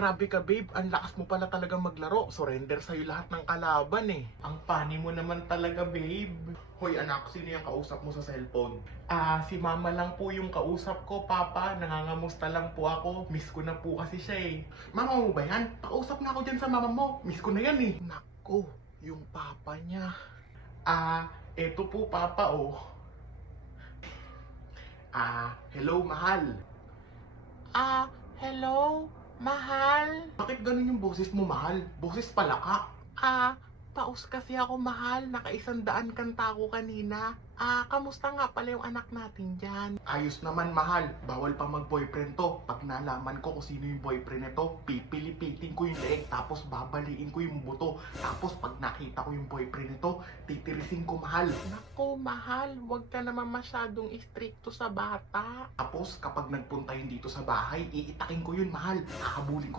Grabe ka babe, ang lakas mo pala talaga maglaro. Surrender sa'yo lahat ng kalaban eh. Ang funny mo naman talaga babe. Hoy anak, sino yung kausap mo sa cellphone? Si mama lang po yung kausap ko, papa. Nangangamusta lang po ako. Miss ko na po kasi siya eh. Mama mo ba yan? Pakausap na ako dyan sa mama mo. Miss ko na yan eh. Nako, yung papa niya. Eto po papa oh. Hello mahal. Hello? Mahal? Bakit ganun yung boses mo, mahal? Boses palaka. Paus kasi ako, mahal. Naka-100 kanta ko kanina. Kamusta nga pala yung anak natin dyan? Ayos naman, mahal. Bawal pa mag-boyfriend to. Pag nalaman ko kung sino yung boyfriend nito, pipilipitin ko yung leeg, tapos babaliin ko yung buto. Tapos pag nakita ko yung boyfriend nito, titirisin ko, mahal. Nako, mahal. Huwag ka naman masyadong istrikto sa bata. Tapos kapag nagpunta yun dito sa bahay, iitakin ko yun, mahal. Hahabulin ko